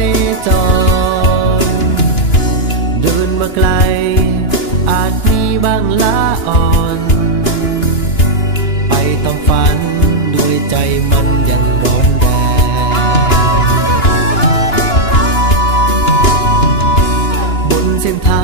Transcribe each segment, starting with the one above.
น่จรเดินมาไกล อาจมีบางละอ่อน ไปตามฝันด้วยใจมันยังร้อนแรงบนเส้นทาง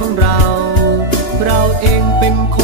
ของเรา เราเองเป็นคน